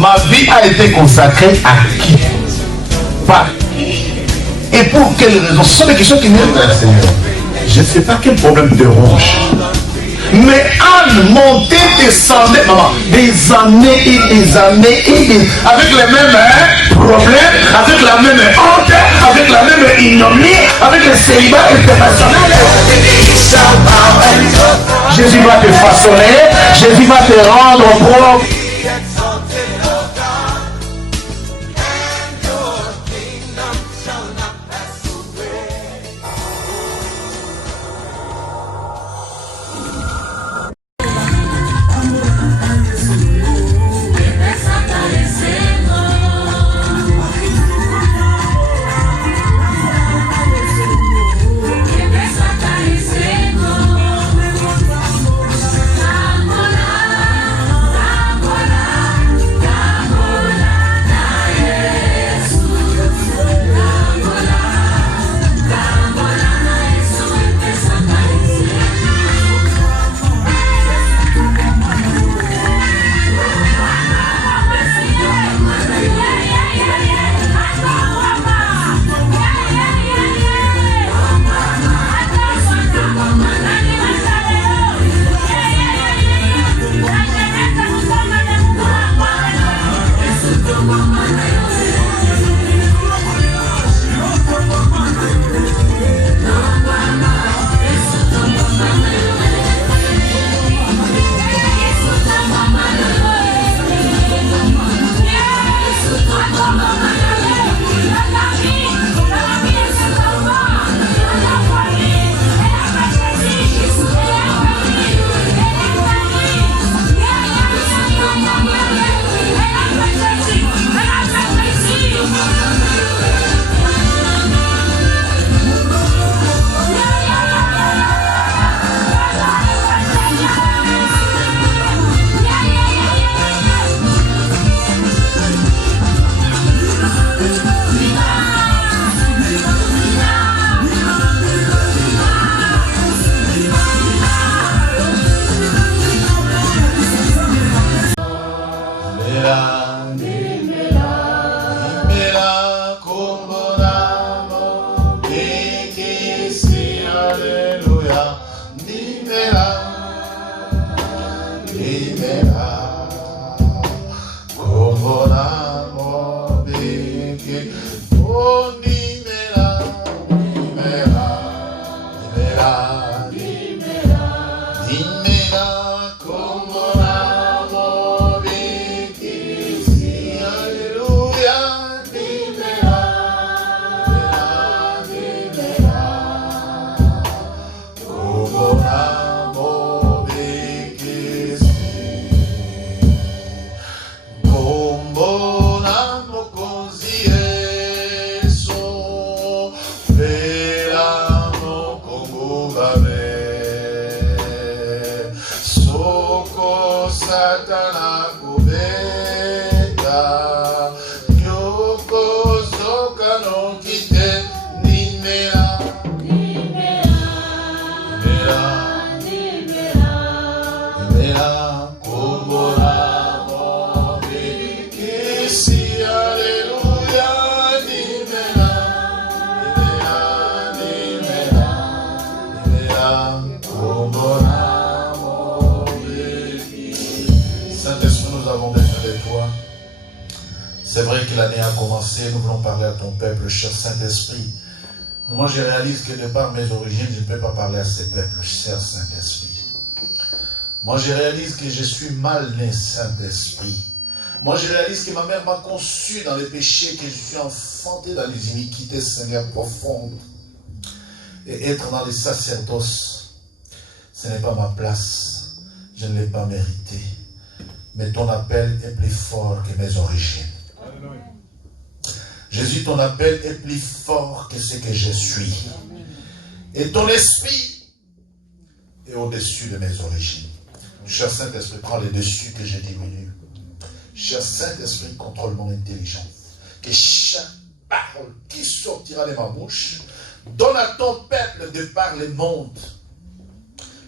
Ma vie a été consacrée à qui? Par qui? Et pour quelle raison? Ce sont des questions qui viennent vers le Seigneur. Je ne sais pas quel problème te ronge. Mais Anne montait, descendait, maman, des années et des années et des... avec les mêmes problèmes, avec la même honte, avec la même ignominie, avec le célibat international. Jésus va te façonner, Jésus va te rendre propre. C'est vrai que l'année a commencé, nous voulons parler à ton peuple, cher Saint-Esprit. Moi, je réalise que de par mes origines, je ne peux pas parler à ce peuple, cher Saint-Esprit. Moi, je réalise que je suis mal né, Saint-Esprit. Moi, je réalise que ma mère m'a conçu dans les péchés, que je suis enfanté dans les iniquités, Seigneur, profondes. Et être dans les sacerdoces, ce n'est pas ma place. Je ne l'ai pas mérité. Mais ton appel est plus fort que mes origines. Jésus, ton appel est plus fort que ce que je suis. Et ton esprit est au-dessus de mes origines. Cher Saint-Esprit, prends le dessus que je diminue. Cher Saint-Esprit, contrôle mon intelligence. Que chaque parole qui sortira de ma bouche donne à ton peuple de par le monde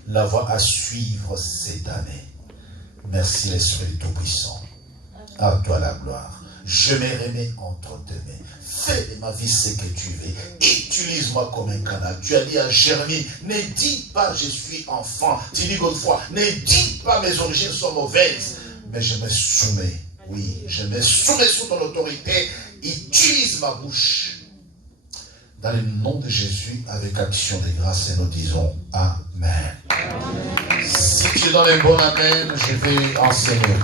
la voie à suivre cette année. Merci l'Esprit Tout-Puissant. À toi la gloire. Je me remets entre tes mains. Fais de ma vie ce que tu veux. Utilise-moi comme un canal. Tu as dit à Jérémie, ne dis pas je suis enfant. Tu dis autrefois, ne dis pas mes origines sont mauvaises. Mais je me soumets. Oui, je me soumets sous ton autorité. Utilise ma bouche. Dans le nom de Jésus, avec action de grâce, et nous disons Amen. Si tu donnes un bon Amen, je vais enseigner.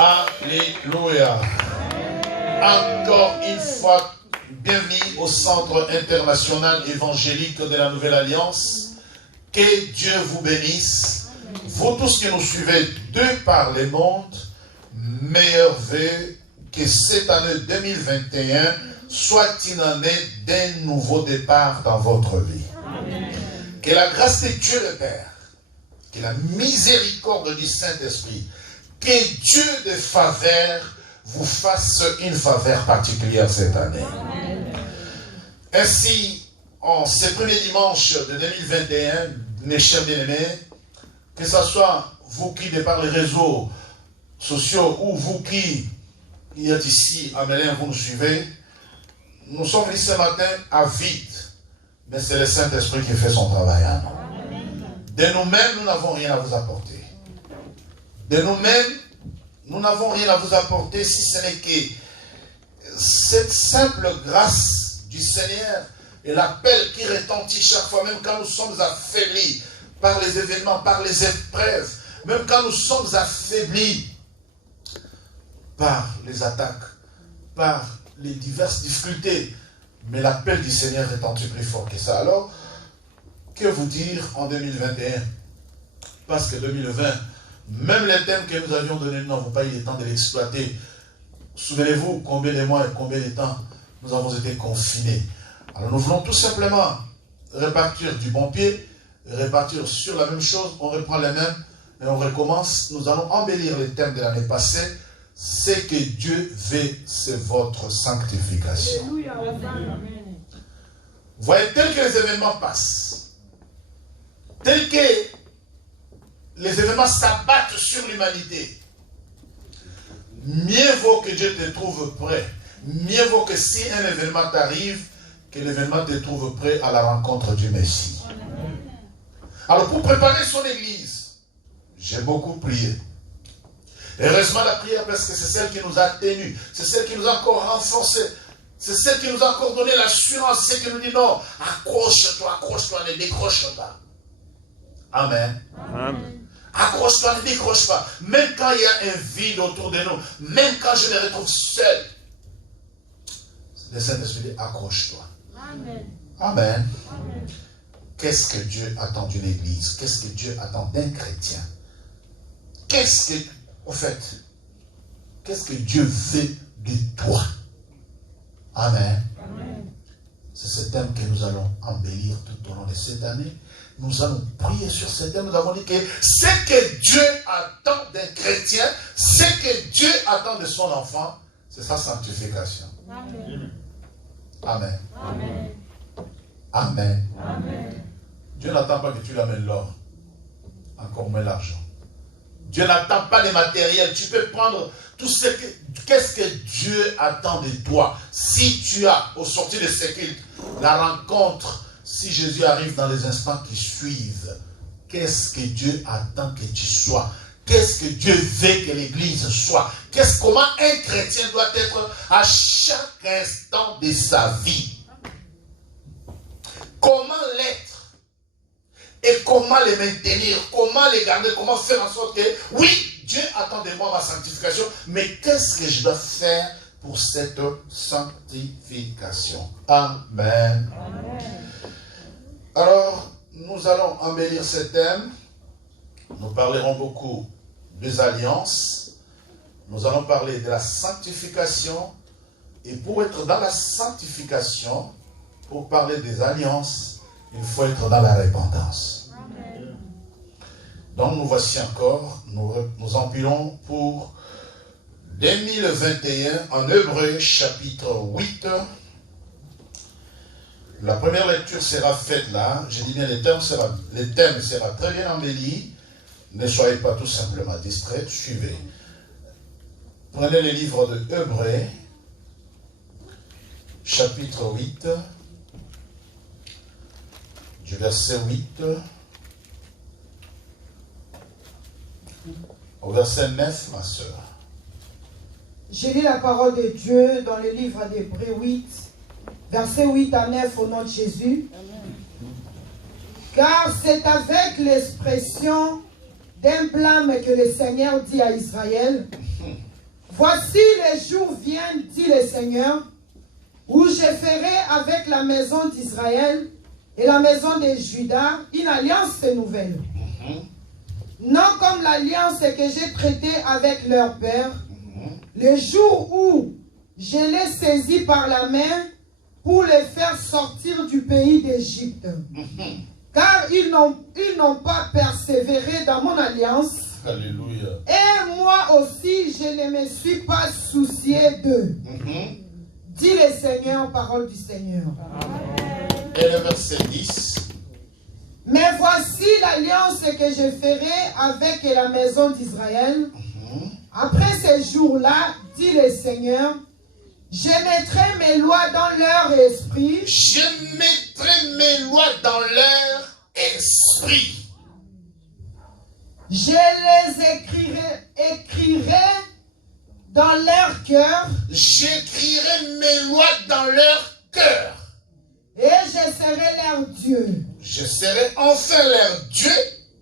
Alléluia. Encore une fois, bienvenue au Centre international évangélique de la Nouvelle Alliance. Que Dieu vous bénisse. Vous tous qui nous suivez de par le monde, meilleurs vœux que cette année 2021 soit une année d'un nouveau départ dans votre vie. Amen. Que la grâce de Dieu le Père, que la miséricorde du Saint-Esprit, que Dieu de faveur vous fasse une faveur particulière cette année. Amen. Ainsi, en ce premier dimanche de 2021, mes chers bien-aimés, que ce soit vous qui, de par les réseaux sociaux, ou vous qui êtes ici à Mélin, vous nous suivez, nous sommes venus ce matin à vide, mais c'est le Saint-Esprit qui fait son travail. Hein? De nous-mêmes, nous n'avons rien à vous apporter. De nous-mêmes, nous n'avons rien à vous apporter si ce n'est que cette simple grâce du Seigneur et l'appel qui retentit chaque fois, même quand nous sommes affaiblis par les événements, par les épreuves, même quand nous sommes affaiblis par les attaques, par les diverses difficultés, mais l'appel du Seigneur retentit plus fort que ça. Alors, que vous dire en 2021? Parce que 2020, même les thèmes que nous avions donnés, nous n'avons pas eu le temps de l'exploiter. Souvenez-vous combien de mois et combien de temps nous avons été confinés. Alors nous voulons tout simplement repartir du bon pied, repartir sur la même chose, on reprend les mêmes et on recommence. Nous allons embellir les thèmes de l'année passée. Ce que Dieu veut, c'est votre sanctification. Vous voyez, tel que les événements passent, tel que les événements s'abattent sur l'humanité, mieux vaut que Dieu te trouve prêt. Mieux vaut que si un événement t'arrive, que l'événement te trouve prêt à la rencontre du Messie. Alors pour préparer son église, j'ai beaucoup prié. Heureusement la prière, parce que c'est celle qui nous a tenus, c'est celle qui nous a encore renforcés, c'est celle qui nous a encore donné l'assurance, c'est qui nous dit non, accroche-toi, ne décroche pas. Amen. Amen. Accroche-toi, ne décroche pas. Même quand il y a un vide autour de nous, même quand je me retrouve seul, le Saint-Esprit dit accroche-toi. Amen. Amen. Amen. Qu'est-ce que Dieu attend d'une église? Qu'est-ce que Dieu attend d'un chrétien? Qu'est-ce que Dieu veut de toi? Amen. Amen. C'est ce thème que nous allons embellir tout au long de cette année. Nous allons prier sur ce thème. Nous avons dit que ce que Dieu attend d'un chrétien, ce que Dieu attend de son enfant, c'est sa sanctification. Amen. Amen. Amen. Amen. Amen. Dieu n'attend pas que tu l'amènes l'or, encore moins l'argent. Dieu n'attend pas des matériels. Tu peux prendre tout ce que... Qu'est-ce que Dieu attend de toi? Si tu as, au sortir de ce culte, la rencontre, si Jésus arrive dans les instants qui suivent, qu'est-ce que Dieu attend que tu sois? Qu'est-ce que Dieu veut que l'Église soit? Comment un chrétien doit être à chaque instant de sa vie? Comment l'être? Et comment les maintenir? Comment les garder? Comment faire en sorte que, oui, Dieu attend de moi ma sanctification, mais qu'est-ce que je dois faire pour cette sanctification? Amen. Amen. Alors, nous allons embellir ce thème. Nous parlerons beaucoup des alliances. Nous allons parler de la sanctification. Et pour être dans la sanctification, pour parler des alliances, il faut être dans la repentance. Amen. Donc nous voici encore, nous empilons pour 2021 en Hébreux chapitre 8. La première lecture sera faite là. Je dis bien le thème sera très bien embelli. Ne soyez pas tout simplement distraits, suivez. Prenez le livre de Hébreux, chapitre 8, du verset 8 au verset 9, ma soeur. Je lis la parole de Dieu dans le livre d'Hébreux 8, versets 8 à 9 au nom de Jésus. Car c'est avec l'expression d'un blâme que le Seigneur dit à Israël, voici les jours viennent, dit le Seigneur, où je ferai avec la maison d'Israël et la maison de Juda une alliance nouvelle. Non comme l'alliance que j'ai traitée avec leur père, le jour où je les saisis par la main pour les faire sortir du pays d'Égypte. Car ils n'ont pas persévéré dans mon alliance. Alléluia. Et moi aussi, je ne me suis pas soucié d'eux. Dit le Seigneur, parole du Seigneur. Et le verset 10. Mais voici l'alliance que je ferai avec la maison d'Israël. Après ces jours-là, dit le Seigneur, je mettrai mes lois dans leur esprit. Je mettrai mes lois dans leur esprit. Je les écrirai dans leur cœur. J'écrirai mes lois dans leur cœur. Et je serai leur Dieu. Je serai enfin leur Dieu.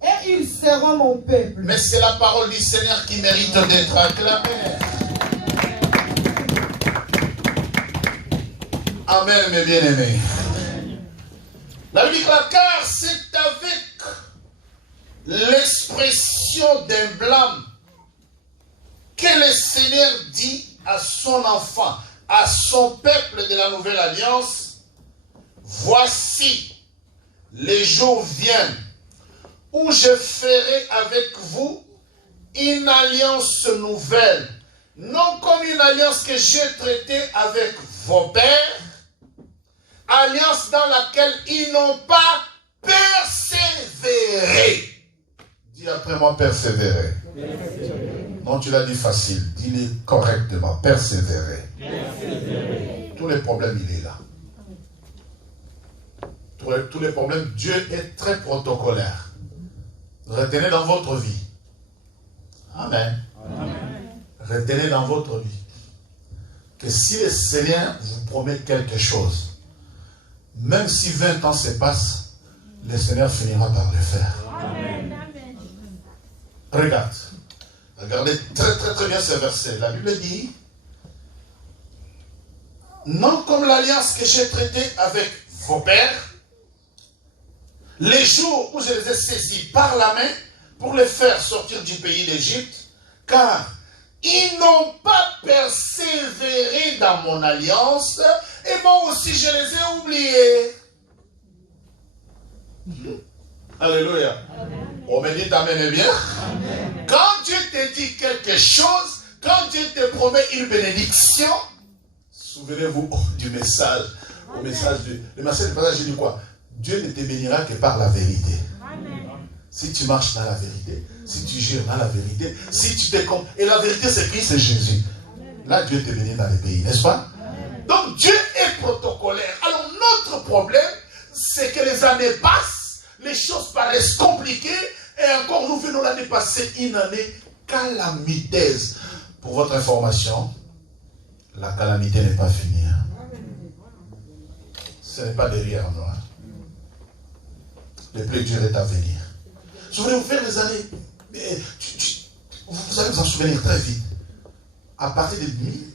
Et ils seront mon peuple. Mais c'est la parole du Seigneur qui mérite d'être acclamée. Amen, mes bien-aimés. La Bible dit car c'est avec l'expression d'un blâme que le Seigneur dit à son enfant, à son peuple de la nouvelle alliance, voici, les jours viennent où je ferai avec vous une alliance nouvelle, non comme une alliance que j'ai traitée avec vos pères, alliance dans laquelle ils n'ont pas persévéré. Dis après moi, persévérer. Non, tu l'as dit facile. Dis-le correctement. Persévérer. Tous les problèmes, il est là. Tous les problèmes, Dieu est très protocolaire. Retenez dans votre vie. Amen. Retenez dans votre vie que si le Seigneur vous promet quelque chose, même si 20 ans se passent, le Seigneur finira par le faire. Amen. Regarde. Regardez très bien ce verset. La Bible dit, non comme l'alliance que j'ai traitée avec vos pères, les jours où je les ai saisis par la main pour les faire sortir du pays d'Égypte, car ils n'ont pas persévéré dans mon alliance, et moi aussi je les ai oubliés. Alléluia. On me dit amen bien. Amen. Quand Dieu te dit quelque chose, quand Dieu te promet une bénédiction, souvenez-vous du message. Le message du passage, je dis quoi? Dieu ne te bénira que par la vérité. Amen. Si tu marches dans la vérité, si tu gères dans la vérité, si tu te comptes. Et la vérité, c'est qui? C'est Jésus. Là, Dieu te bénit dans les pays, n'est-ce pas? Amen. Donc, Dieu est protocolaire. Alors, notre problème, c'est que les années passent, les choses paraissent compliquées, et encore, nous venons l'année passée une année calamiteuse. Pour votre information, la calamité n'est pas finie. Ce n'est pas derrière nous. Le plus dur est à venir. Souvenez-vous, faire les années, vous allez vous en souvenir très vite. À partir de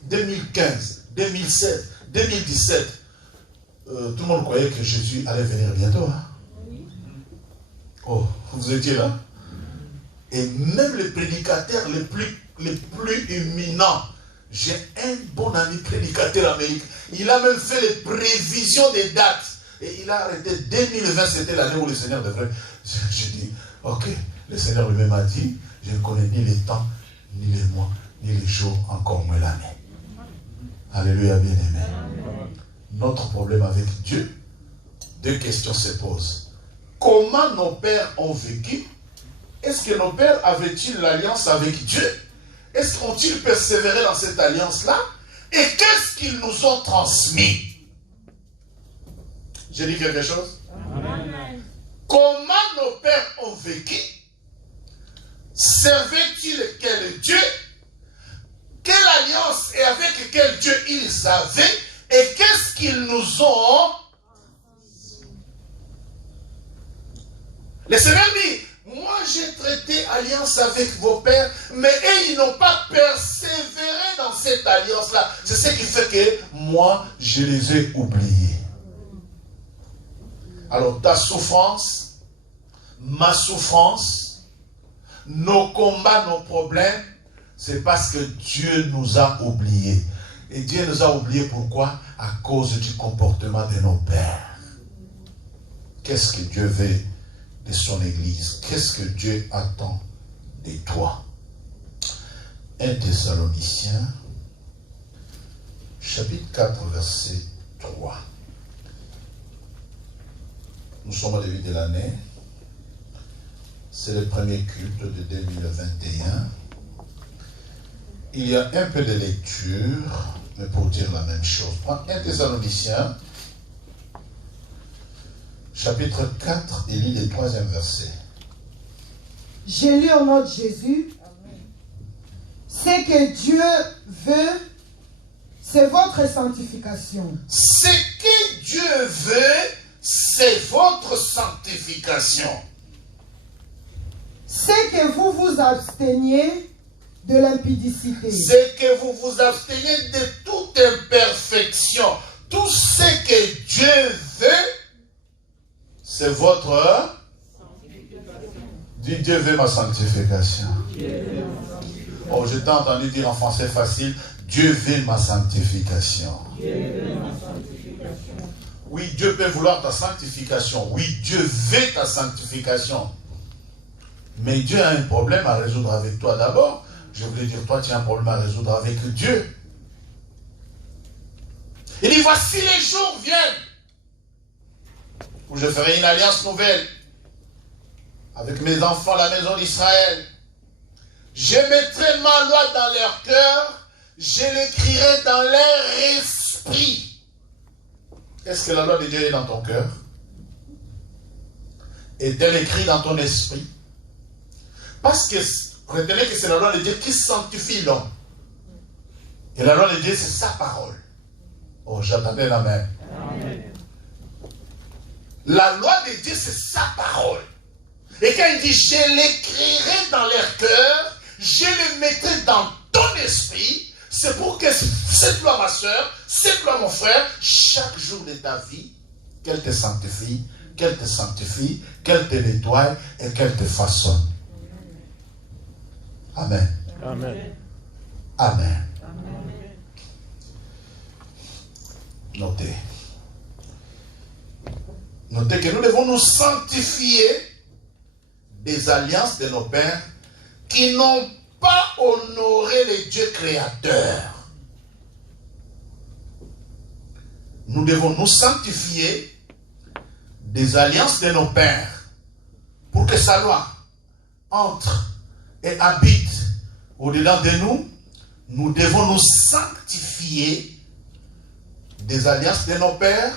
2015, 2016, 2017, tout le monde croyait que Jésus allait venir bientôt. Hein? Oh, vous étiez là. Et même les prédicateurs les plus éminents, j'ai un bon ami prédicateur américain, il a même fait les prévisions des dates. Et il a arrêté 2020, c'était l'année où le Seigneur devrait. J'ai dit, ok, le Seigneur lui-même a dit, je ne connais ni les temps, ni les mois, ni les jours, encore moins l'année. Alléluia, bien-aimé. Notre problème avec Dieu, deux questions se posent. Comment nos pères ont vécu? Est-ce que nos pères avaient-ils l'alliance avec Dieu? est-ce qu'ont-ils persévéré dans cette alliance-là? Et qu'est-ce qu'ils nous ont transmis? J'ai dit quelque chose? Amen. Comment nos pères ont vécu? Servaient-ils quel Dieu? Quelle alliance et avec quel Dieu ils avaient? Et qu'est-ce qu'ils nous ont? Le Seigneur dit, moi j'ai traité alliance avec vos pères, mais eux ils n'ont pas persévéré dans cette alliance-là. C'est ce qui fait que moi je les ai oubliés. Alors ta souffrance, ma souffrance, nos combats, nos problèmes, c'est parce que Dieu nous a oubliés. Et Dieu nous a oubliés pourquoi? À cause du comportement de nos pères. Qu'est-ce que Dieu veut de son Église? Qu'est-ce que Dieu attend de toi? 1 Thessaloniciens, chapitre 4, verset 3. Nous sommes au début de l'année. C'est le premier culte de 2021. Il y a un peu de lecture, mais pour dire la même chose. Prends 1 Thessaloniciens, chapitre 4, et lis le 3e verset. J'ai lu au nom de Jésus. Ce que Dieu veut, c'est votre sanctification. Ce que Dieu veut, c'est votre sanctification. C'est que vous vous absteniez de l'impudicité. C'est que vous vous absteniez de toute imperfection. Tout ce que Dieu veut, c'est votre sanctification. Dis, Dieu veut ma sanctification. Oh, je t'ai entendu dire en français facile, Dieu veut ma sanctification. Oui, Dieu peut vouloir ta sanctification. Oui, Dieu veut ta sanctification. Mais Dieu a un problème à résoudre avec toi d'abord. Je voulais dire, toi, tu as un problème à résoudre avec Dieu. Il dit, voici les jours viennent où je ferai une alliance nouvelle avec mes enfants, la maison d'Israël. Je mettrai ma loi dans leur cœur, je l'écrirai dans leur esprit. Est-ce que la loi de Dieu est dans ton cœur? Est-elle écrite dans ton esprit? Parce que, retenez que c'est la loi de Dieu qui sanctifie l'homme. Et la loi de Dieu, c'est sa parole. Oh, j'attendais la main. Amen. La loi de Dieu, c'est sa parole. Et quand il dit, je l'écrirai dans leur cœur, je le mettrai dans ton esprit, c'est pour que cette loi, ma soeur, cette loi, mon frère, chaque jour de ta vie, qu'elle te sanctifie, qu'elle te sanctifie, qu'elle te nettoie et qu'elle te façonne. Amen. Amen. Amen. Notez. Notez que nous devons nous sanctifier des alliances de nos pères qui n'ont pas honoré le Dieu créateur. Nous devons nous sanctifier des alliances de nos pères pour que sa loi entre et habite au-dedans de nous. Nous devons nous sanctifier des alliances de nos pères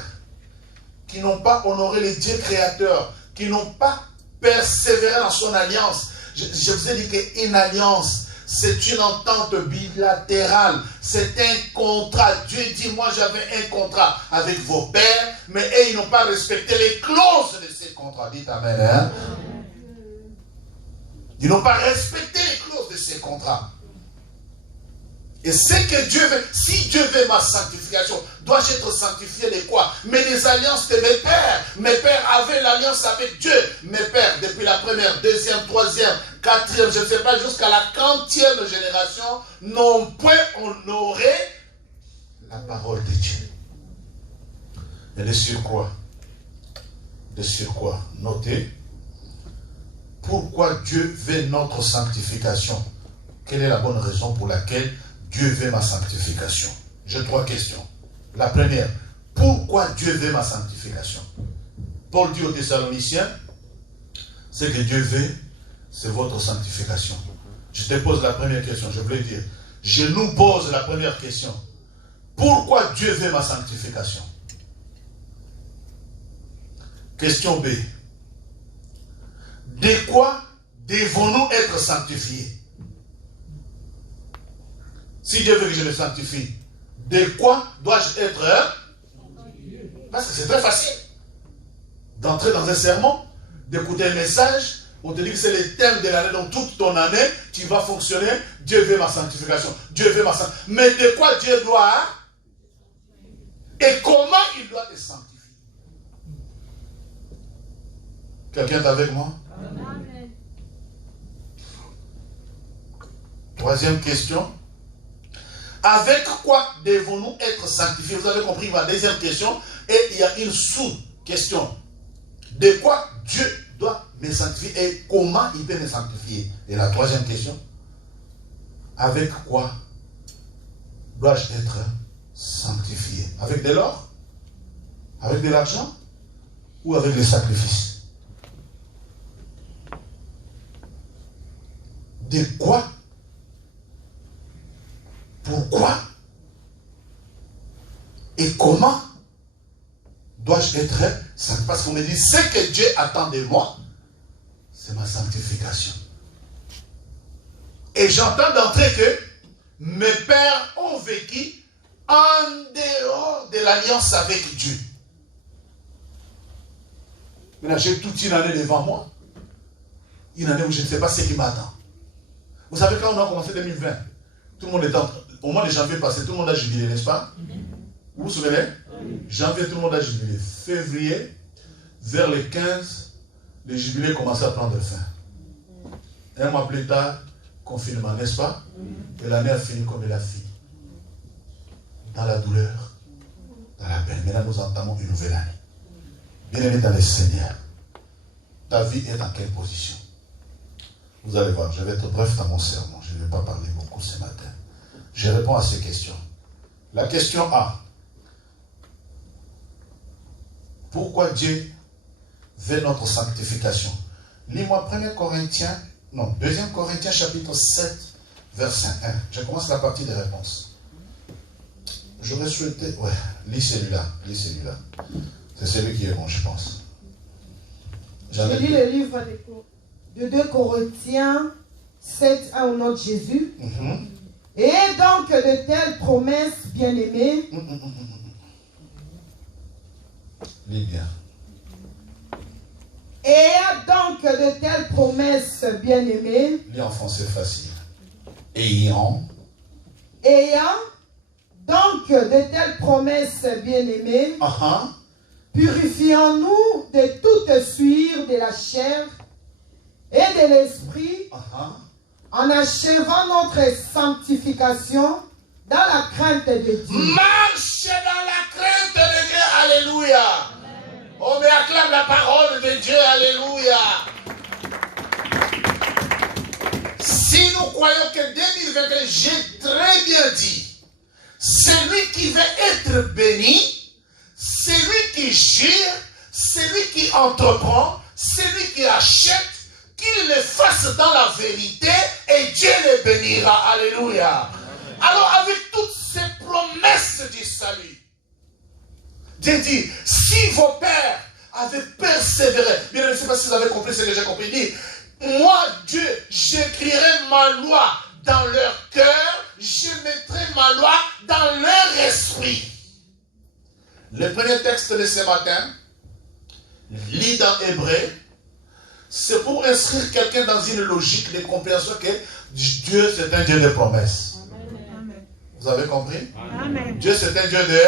qui n'ont pas honoré le Dieu créateur, qui n'ont pas persévéré dans son alliance. Je vous ai dit qu'une alliance, c'est une entente bilatérale, c'est un contrat. Dieu dit, moi j'avais un contrat avec vos pères, mais eux, ils n'ont pas respecté les clauses de ces contrats. Dites amen. Hein? Ils n'ont pas respecté les clauses de ces contrats. Et c'est que Dieu veut, si Dieu veut ma sanctification, dois-je être sanctifié de quoi? Mais les alliances de mes pères. Mes pères avaient l'alliance avec Dieu. Mes pères, depuis la première, deuxième, troisième, quatrième, je ne sais pas, jusqu'à la 40e génération, n'ont point honoré la parole de Dieu. Et de surcroît, notez, pourquoi Dieu veut notre sanctification? Quelle est la bonne raison pour laquelle Dieu veut ma sanctification? J'ai 3 questions. La première, pourquoi Dieu veut ma sanctification? Paul dit aux Thessaloniciens, ce que Dieu veut, c'est votre sanctification. Je te pose la première question, je voulais dire. Je nous pose la première question. Pourquoi Dieu veut ma sanctification? Question B. De quoi devons-nous être sanctifiés? Si Dieu veut que je me sanctifie, de quoi dois-je être? Parce que c'est très facile d'entrer dans un sermon, d'écouter un message, on te dit que c'est le thème de l'année, donc toute ton année, tu vas fonctionner. Dieu veut ma sanctification. Dieu veut ma sanctification. Mais de quoi Dieu doit? Et comment il doit te sanctifier? Quelqu'un est avec moi? Amen. Troisième question. Avec quoi devons-nous être sanctifiés? Vous avez compris ma deuxième question. Et il y a une sous-question. De quoi Dieu doit me sanctifier et comment il peut me sanctifier? Et la troisième question. Avec quoi dois-je être sanctifié? Avec de l'or? Avec de l'argent? Ou avec les sacrifices? De quoi? Pourquoi? Et comment dois-je être sanctifié? Parce qu'on me dit, ce que Dieu attend de moi, c'est ma sanctification. Et j'entends d'entrée que mes pères ont vécu en dehors de l'alliance avec Dieu. Maintenant, j'ai toute une année devant moi. Une année où je ne sais pas ce qui m'attend. Vous savez, quand on a commencé 2020, tout le monde est au mois de janvier passé, tout le monde a jubilé, n'est-ce pas? Vous vous souvenez? Janvier, tout le monde a jubilé. Février, vers les 15, le jubilé commençait à prendre fin. Un mois plus tard, confinement, n'est-ce pas? Et l'année a fini comme elle a fini. Dans la douleur, dans la peine. Maintenant, nous entamons une nouvelle année. Bien-aimé dans le Seigneur, ta vie est dans quelle position? Vous allez voir, je vais être bref dans mon sermon. Je ne vais pas parler beaucoup ce matin. Je réponds à ces questions. La question A. Pourquoi Dieu veut notre sanctification? Lis-moi 2 Corinthiens chapitre 7, verset 1. Je commence la partie des réponses. J'aurais souhaité... Ouais, lis celui-là. C'est celui qui est bon, je pense. Je lis le livre de 2 Corinthiens 7, 1 au nom de Jésus. Et donc de telles promesses, bien-aimées. Lis bien. Et donc de telles promesses, bien-aimées. Lis en français facile. Ayant donc de telles promesses, bien-aimées. Purifions-nous de toute sueur de la chair et de l'esprit, en achevant notre sanctification dans la crainte de Dieu. Marche dans la crainte de Dieu, alléluia. On acclame la parole de Dieu, alléluia. Si nous croyons que 2021, j'ai très bien dit, celui qui veut être béni, celui qui gère, celui qui entreprend, celui qui achète, qu'il le fasse dans la vérité et Dieu le bénira. Alléluia. Alors avec toutes ces promesses du salut, Dieu dit, si vos pères avaient persévéré, bien je ne sais pas si vous avez compris ce que j'ai compris, il dit, moi Dieu, j'écrirai ma loi dans leur cœur, je mettrai ma loi dans leur esprit. Le premier texte de ce matin, lit dans Hébreu, c'est pour inscrire quelqu'un dans une logique de compréhension que Dieu c'est un Dieu de promesses. Amen. Vous avez compris? Amen. Dieu c'est un Dieu de...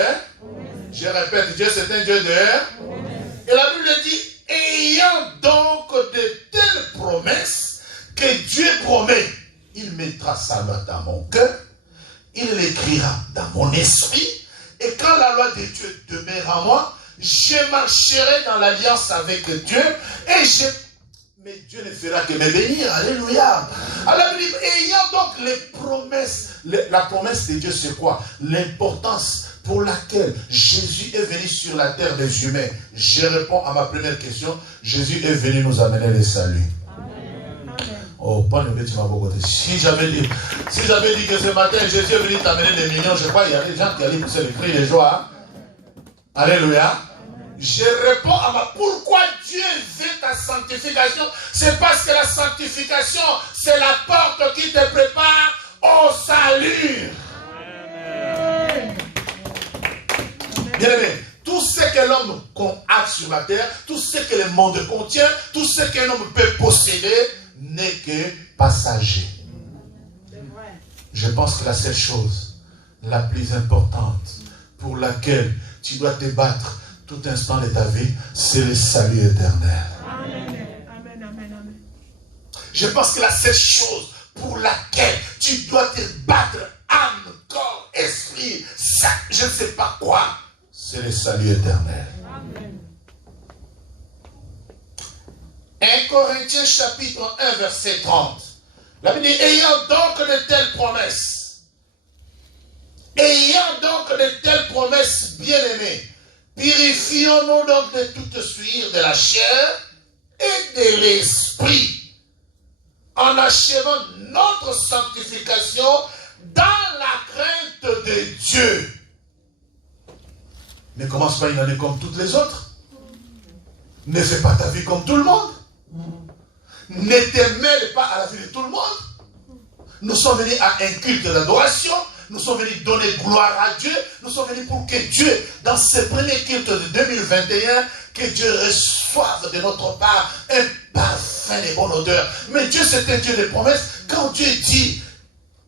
Je répète, Dieu c'est un Dieu de... Et la Bible dit, ayant donc de telles promesses que Dieu promet, il mettra sa loi dans mon cœur, il l'écrira dans mon esprit, et quand la loi de Dieu demeure en moi, je marcherai dans l'alliance avec Dieu, mais Dieu ne fera que me bénir. Alléluia. Alors, ayant donc les promesses, la promesse de Dieu, c'est quoi? L'importance pour laquelle Jésus est venu sur la terre des humains. Je réponds à ma première question. Jésus est venu nous amener le salut. Amen. Oh, pas le tu m'as beaucoup dit. Si j'avais dit que ce matin, Jésus est venu t'amener des millions, je crois qu'il y a des gens qui allaient pousser le cri de joie. Alléluia. Je réponds à ma pourquoi Dieu veut ta sanctification. C'est parce que la sanctification, c'est la porte qui te prépare au salut. Bien aimé, tout ce que l'homme a sur la terre, tout ce que le monde contient, tout ce qu'un homme peut posséder, n'est que passager. Je pense que la seule chose la plus importante pour laquelle tu dois te battre tout instant de ta vie, c'est le salut éternel. Amen. Amen, amen, amen. Je pense que la seule chose pour laquelle tu dois te battre, âme, corps, esprit, ça, je ne sais pas quoi, c'est le salut éternel. Amen. 1 Corinthiens chapitre 1 verset 30. La Bible dit, ayant donc de telles promesses, bien-aimés, purifions-nous donc de toute souillure de la chair et de l'esprit, en achevant notre sanctification dans la crainte de Dieu. Ne commence pas une année comme toutes les autres. Ne fais pas ta vie comme tout le monde. Ne te mêle pas à la vie de tout le monde. Nous sommes venus à un culte d'adoration. Nous sommes venus donner gloire à Dieu. Nous sommes venus pour que Dieu, dans ce premier culte de 2021, que Dieu reçoive de notre part un parfum et bonne odeur. Mais Dieu, c'est un Dieu de promesses. Quand Dieu dit,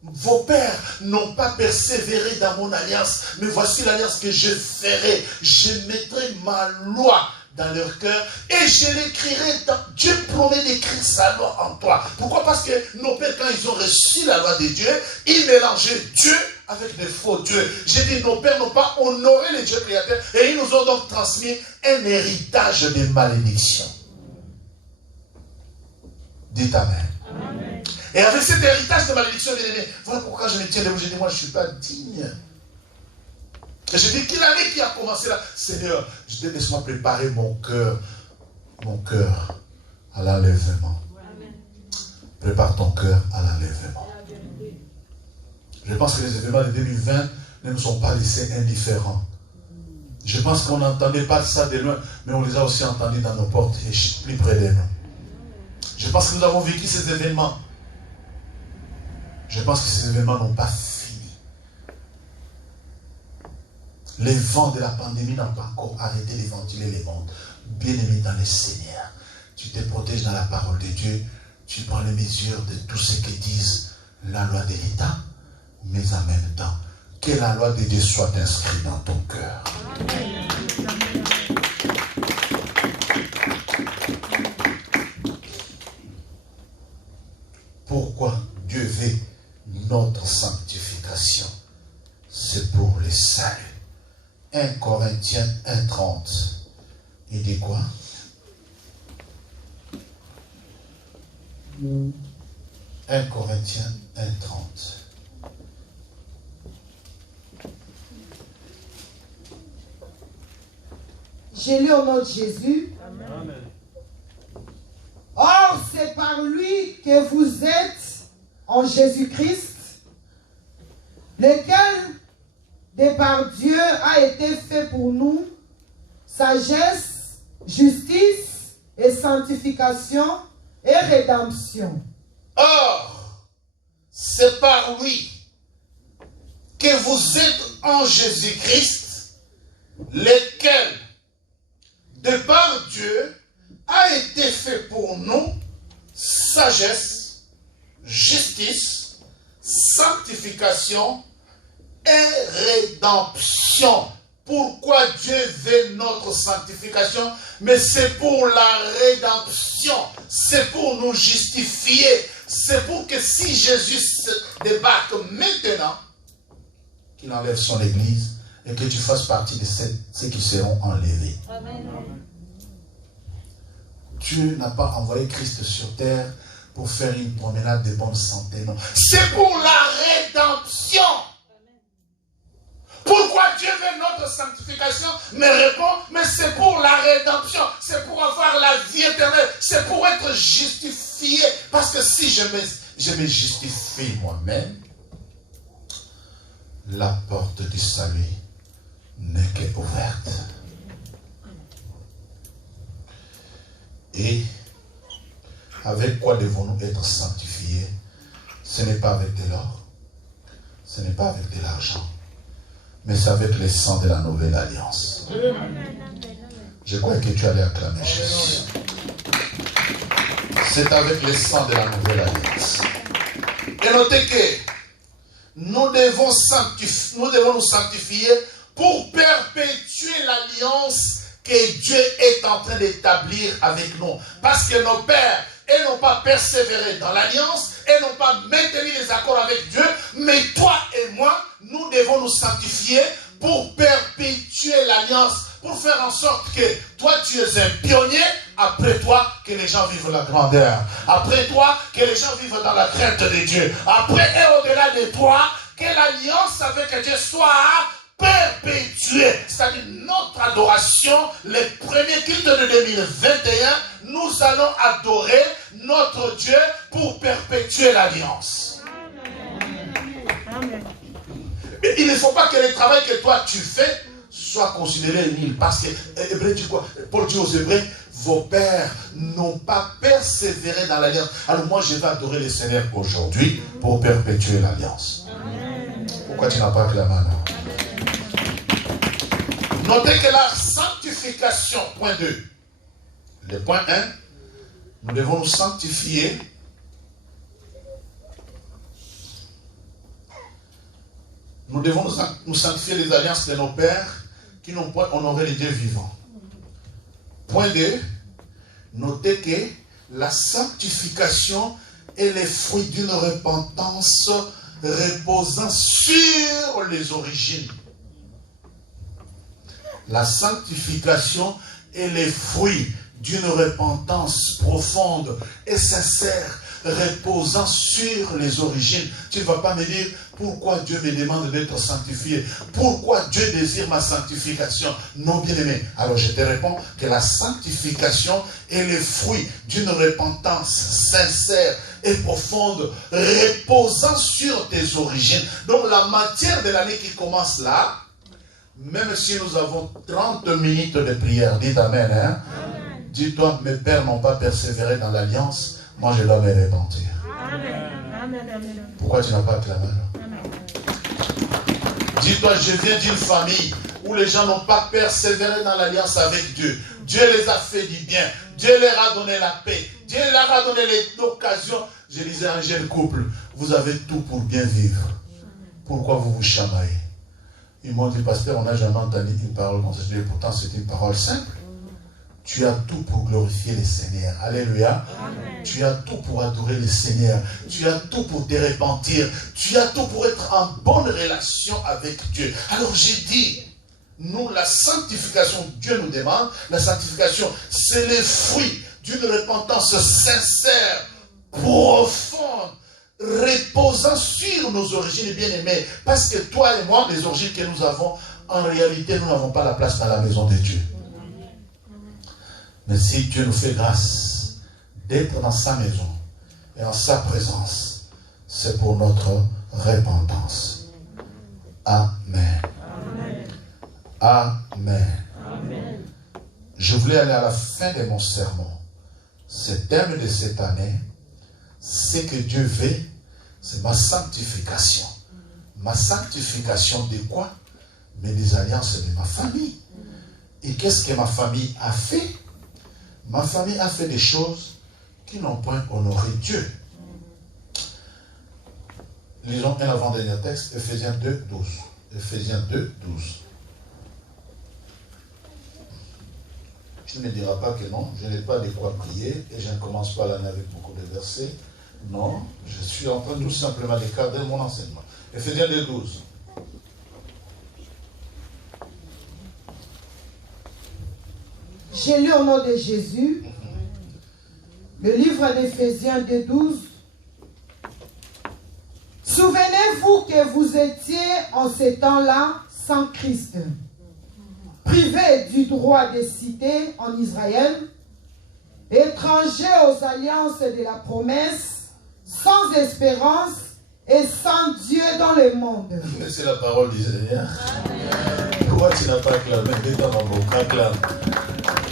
vos pères n'ont pas persévéré dans mon alliance, mais voici l'alliance que je ferai. Je mettrai ma loi dans leur cœur et je l'écrirai dans... Dieu promet d'écrire sa loi en toi. Pourquoi? Parce que nos pères, quand ils ont reçu la loi de Dieu, ils mélangeaient Dieu avec des faux dieux. J'ai dit, nos pères n'ont pas honoré le Dieu créateur et ils nous ont donc transmis un héritage de malédiction. Dites Amen. Amen. Et avec cet héritage de malédiction, bien aimé, voilà pourquoi je me tiens debout. Je dis, moi, je ne suis pas digne. Et je dis, quelle année qui a commencé là? Seigneur, je te laisse-moi préparer mon cœur à l'enlèvement. Prépare ton cœur à l'enlèvement. Je pense que les événements de 2020 ne nous sont pas laissés indifférents. Je pense qu'on n'entendait pas ça de loin, mais on les a aussi entendus dans nos portes et plus près de nous. Je pense que nous avons vécu ces événements. Je pense que ces événements n'ont pas fini. Les vents de la pandémie n'ont pas encore arrêté de ventiler les mondes. Bien-aimé dans le Seigneur, tu te protèges dans la parole de Dieu, tu prends les mesures de tout ce que disent la loi de l'État, mais en même temps, que la loi de Dieu soit inscrite dans ton cœur. Pourquoi Dieu veut notre sanctification? C'est pour le salut. 1 Corinthiens 1:30. Il dit quoi? 1 Corinthiens 1:30. J'ai lu au nom de Jésus. Amen. Or, c'est par lui que vous êtes en Jésus-Christ, lequel, de par Dieu, a été fait pour nous sagesse, justice et sanctification et rédemption. Or, c'est par lui que vous êtes en Jésus-Christ, lequel, de par Dieu, a été fait pour nous sagesse, justice, sanctification et rédemption. Pourquoi Dieu veut notre sanctification? Mais c'est pour la rédemption. C'est pour nous justifier. C'est pour que si Jésus débarque maintenant, qu'il enlève son église et que tu fasses partie de ceux qui seront enlevés. Amen. Dieu n'a pas envoyé Christ sur terre pour faire une promenade de bonne santé, non. C'est pour la rédemption. Pourquoi Dieu veut notre sanctification? Me répond, mais c'est pour la rédemption, c'est pour avoir la vie éternelle, c'est pour être justifié. Parce que si je me justifie moi-même, la porte du salut n'est qu'ouverte. Et avec quoi devons-nous être sanctifiés? Ce n'est pas avec de l'or, ce n'est pas avec de l'argent, mais c'est avec le sang de la nouvelle alliance. Je crois que tu allais acclamer Jésus. C'est avec le sang de la nouvelle alliance. Et notez que nous devons nous sanctifier pour perpétuer l'alliance que Dieu est en train d'établir avec nous. Parce que nos pères, ils n'ont pas persévéré dans l'alliance, ils n'ont pas maintenu les accords avec Dieu, mais toi et moi, nous devons nous sanctifier pour perpétuer l'alliance, pour faire en sorte que toi tu es un pionnier, après toi que les gens vivent la grandeur, après toi que les gens vivent dans la crainte de Dieu, après et au-delà de toi, que l'alliance avec Dieu soit perpétuée. C'est-à-dire notre adoration, les premiers cultes de 2021, nous allons adorer notre Dieu pour perpétuer l'alliance. Amen. Mais il ne faut pas que le travail que toi tu fais soit considéré nul. Parce que Hébreu dit quoi? Paul dit aux Hébreux, vos pères n'ont pas persévéré dans l'alliance. Alors moi je vais adorer le Seigneur aujourd'hui pour perpétuer l'alliance. Pourquoi tu n'as pas clamé alors? Notez que la sanctification, point 2. Le point 1, nous devons nous sanctifier. Nous devons nous sanctifier les alliances de nos pères qui n'ont pas honoré les dieux vivants. Point 2, notez que la sanctification est le fruit d'une repentance reposant sur les origines. La sanctification est le fruit d'une repentance profonde et sincère, reposant sur les origines. Tu ne vas pas me dire pourquoi Dieu me demande d'être sanctifié, pourquoi Dieu désire ma sanctification. Non, bien-aimé. Alors je te réponds que la sanctification est le fruit d'une repentance sincère et profonde, reposant sur tes origines. Donc la matière de l'année qui commence là, même si nous avons 30 minutes de prière, dites Amen, hein? Amen. Dis-toi, mes pères n'ont pas persévéré dans l'alliance, moi je dois me repentir. Amen. Pourquoi tu n'as pas clamé? Dis-toi, je viens d'une famille où les gens n'ont pas persévéré dans l'alliance avec Dieu. Dieu les a fait du bien, Dieu leur a donné la paix, Dieu leur a donné l'occasion. Je disais à un jeune couple, vous avez tout pour bien vivre. Pourquoi vous vous chamaillez? Ils m'ont dit, pasteur, on n'a jamais entendu une parole comme ça. Je dis, pourtant, c'est une parole simple. Tu as tout pour glorifier le Seigneur. Alléluia. Amen. Tu as tout pour adorer le Seigneur. Tu as tout pour te repentir. Tu as tout pour être en bonne relation avec Dieu. Alors j'ai dit, nous, la sanctification, Dieu nous demande, la sanctification, c'est le fruit d'une repentance sincère, profonde, reposant sur nos origines bien-aimées. Parce que toi et moi, les origines que nous avons, en réalité, nous n'avons pas la place dans la maison de Dieu. Mais si Dieu nous fait grâce d'être dans sa maison et en sa présence, c'est pour notre repentance. Amen. Amen. Amen. Je voulais aller à la fin de mon sermon. Ce thème de cette année, c'est que Dieu veut, c'est ma sanctification. Ma sanctification de quoi? Mais des alliances de ma famille. Et qu'est-ce que ma famille a fait? Ma famille a fait des choses qui n'ont point honoré Dieu. Lisons un avant-dernier texte, Ephésiens 2, 12. Ephésiens 2, 12. Tu ne me diras pas que non, je n'ai pas de quoi prier et je ne commence pas l'année avec beaucoup de versets. Non, je suis en train tout simplement de cadrer mon enseignement. Ephésiens 2, 12. J'ai lu au nom de Jésus le livre d'Éphésiens 2, 12. Souvenez-vous que vous étiez en ces temps-là sans Christ, privés du droit de cité en Israël, étrangers aux alliances de la promesse, sans espérance et sans Dieu dans le monde. Mais c'est la parole du Seigneur. Pourquoi tu n'as pas clamé? Mets-toi dans mon cas, clame.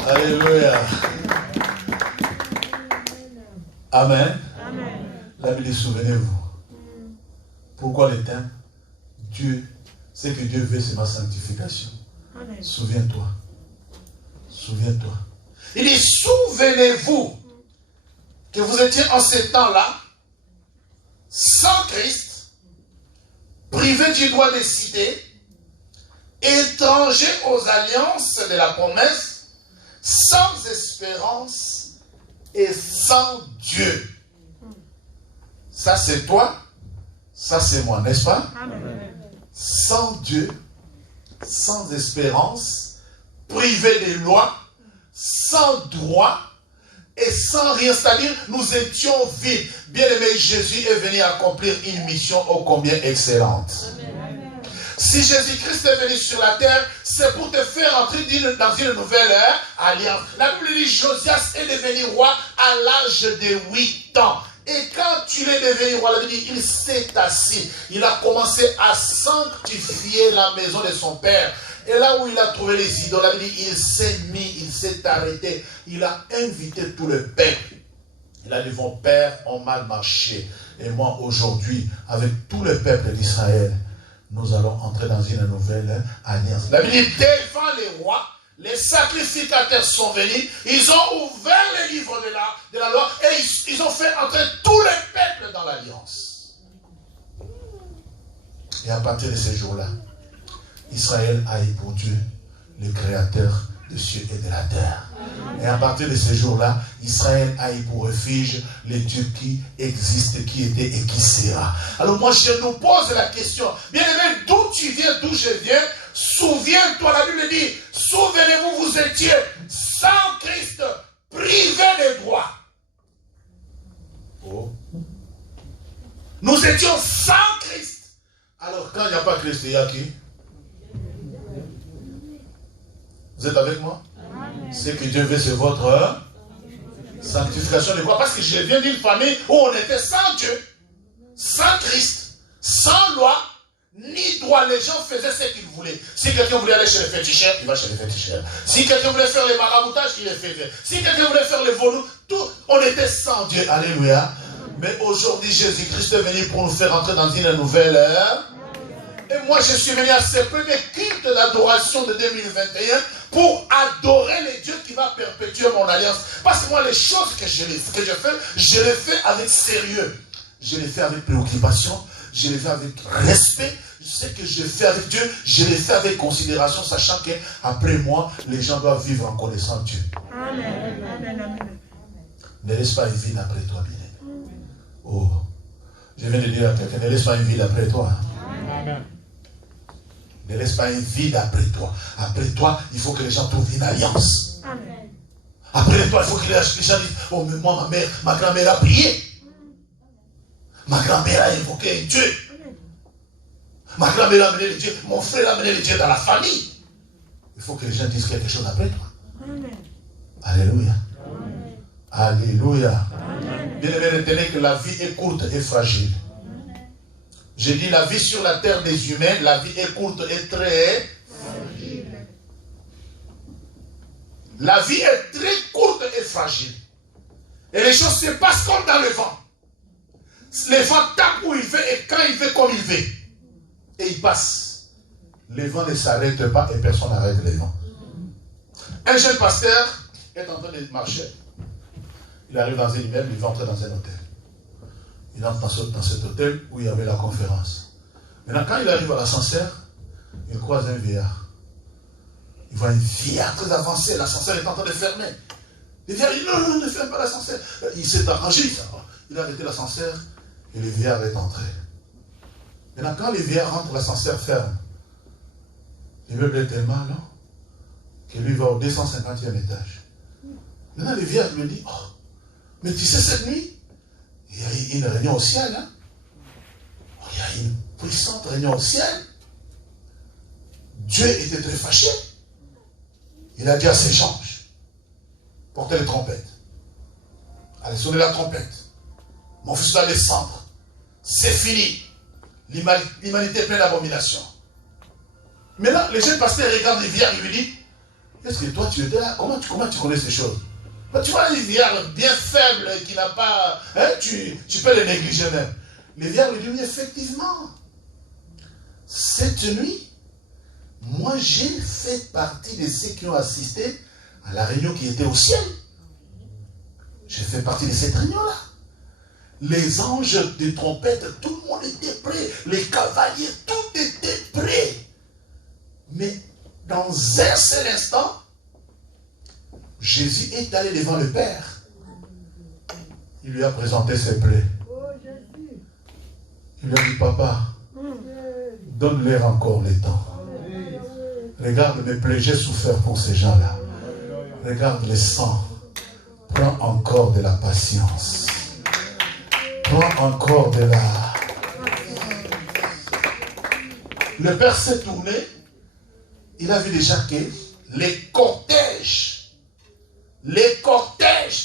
Alléluia. Amen. La Bible dit, souvenez-vous. Pourquoi le thème? Dieu, ce que Dieu veut, c'est ma sanctification. Souviens-toi. Souviens-toi. Il dit, souvenez-vous que vous étiez en ce temps-là, sans Christ, privés du droit de cité, étrangers aux alliances de la promesse, sans espérance et sans Dieu. Ça c'est toi, ça c'est moi, n'est-ce pas? Amen. Sans Dieu, sans espérance, privés des lois, sans droit et sans rien, c'est-à-dire nous étions vides. Bien-aimé, Jésus est venu accomplir une mission ô combien excellente. Amen. Si Jésus-Christ est venu sur la terre, c'est pour te faire entrer dans une nouvelle alliance. La Bible dit Josias est devenu roi à l'âge de 8 ans. Et quand il est devenu roi, la Bible dit, il s'est assis. Il a commencé à sanctifier la maison de son père. Et là où il a trouvé les idoles, la Bible dit, il s'est mis, il s'est arrêté. Il a invité tout le peuple. Il a dit, vos pères ont mal marché. Et moi, aujourd'hui, avec tout le peuple d'Israël, nous allons entrer dans une nouvelle alliance. La Bible dit, devant les rois, les sacrificateurs sont venus, ils ont ouvert les livres de la loi et ils ont fait entrer tout le peuple dans l'alliance. Et à partir de ce jour-là, Israël a eu pour Dieu le créateur des cieux et de la terre. Et à partir de ce jour-là, Israël a eu pour refuge le Dieu qui existe, qui était et qui sera. Alors moi je nous pose la question, bien aimé, d'où tu viens, d'où je viens, souviens-toi, la Bible dit, souvenez-vous, vous étiez sans Christ, privés des droits. Oh. Nous étions sans Christ. Alors quand il n'y a pas Christ, il y a qui? Vous êtes avec moi? Ce que Dieu veut, c'est votre sanctification de quoi? Parce que je viens d'une famille où on était sans Dieu, sans Christ, sans loi, ni droit. Les gens faisaient ce qu'ils voulaient. Si quelqu'un voulait aller chez les féticheurs, il va chez les féticheurs. Si quelqu'un voulait faire les maraboutages, il les faisait. Si quelqu'un voulait faire les vaudous, tout, on était sans Dieu. Alléluia. Mais aujourd'hui, Jésus-Christ est venu pour nous faire entrer dans une nouvelle ère. Et moi, je suis venu à ce premier culte d'adoration de 2021 pour adorer les dieux qui va perpétuer mon alliance. Parce que moi, les choses que je les fais avec sérieux. Je les fais avec préoccupation. Je les fais avec respect. Ce que je fais avec Dieu, je les fais avec considération, sachant qu'après moi, les gens doivent vivre en connaissant Dieu. Amen. Amen. Amen. Ne laisse pas une vie après toi, bien. Oh, je viens de dire à quelqu'un, ne laisse pas une vie après toi. Amen. Ne laisse pas une vide après toi. Après toi, il faut que les gens trouvent une alliance. Amen. Après toi, il faut que les gens disent, oh, mais moi, ma grand-mère a prié. Ma grand-mère a invoqué un Dieu. Amen. Ma grand-mère a amené le Dieu. Mon frère a amené le Dieu dans la famille. Il faut que les gens disent quelque chose après toi. Amen. Alléluia. Amen. Alléluia. Bien aimé, retenez que la vie est courte et fragile. J'ai dit la vie sur la terre des humains, la vie est courte et très fragile. La vie est très courte et fragile. Et les choses se passent comme dans le vent. Le vent tape où il veut et quand il veut comme il veut. Et il passe. Le vent ne s'arrête pas et personne n'arrête le vent. Un jeune pasteur est en train de marcher. Il arrive dans un immeuble, il va entrer dans un hôtel. Il entre dans cet hôtel où il y avait la conférence. Maintenant, quand il arrive à l'ascenseur, il croise un vieillard. Il voit un vieillard très avancé, l'ascenseur est en train de fermer. Le vieillard dit non, ne ferme pas l'ascenseur. Il s'est arrangé, ça. Il a arrêté l'ascenseur et le vieillard est entré. Maintenant, quand le vieillard rentre, l'ascenseur ferme. L'immeuble est tellement long que lui va au 250e étage. Maintenant, le vieillard lui dit, oh, mais tu sais, cette nuit, il y a une réunion au ciel. Hein? Il y a une puissante réunion au ciel. Dieu était très fâché. Il a dit à ses anges, portez les trompettes. Allez sonner la trompette. Mon fils doit descendre. C'est fini. L'humanité est pleine d'abomination. Mais là, les jeunes pasteurs regardent les vieillards et lui disent, est-ce que toi tu étais là? Comment tu connais ces choses? Ben, tu vois les vieillards bien faibles qui n'a pas... Hein, tu peux les négliger même. Les vieillards lui disent, effectivement, cette nuit, moi j'ai fait partie de ceux qui ont assisté à la réunion qui était au ciel. J'ai fait partie de cette réunion-là. Les anges des trompettes, tout le monde était prêt. Les cavaliers, tout était prêt. Mais dans un seul instant, Jésus est allé devant le Père. Il lui a présenté ses plaies. Il lui a dit, papa, donne-leur encore le temps. Regarde mes plaies, j'ai souffert pour ces gens-là. Regarde le sang. Prends encore de la patience. Prends encore de la... Le Père s'est tourné. Il a vu déjà que les cortèges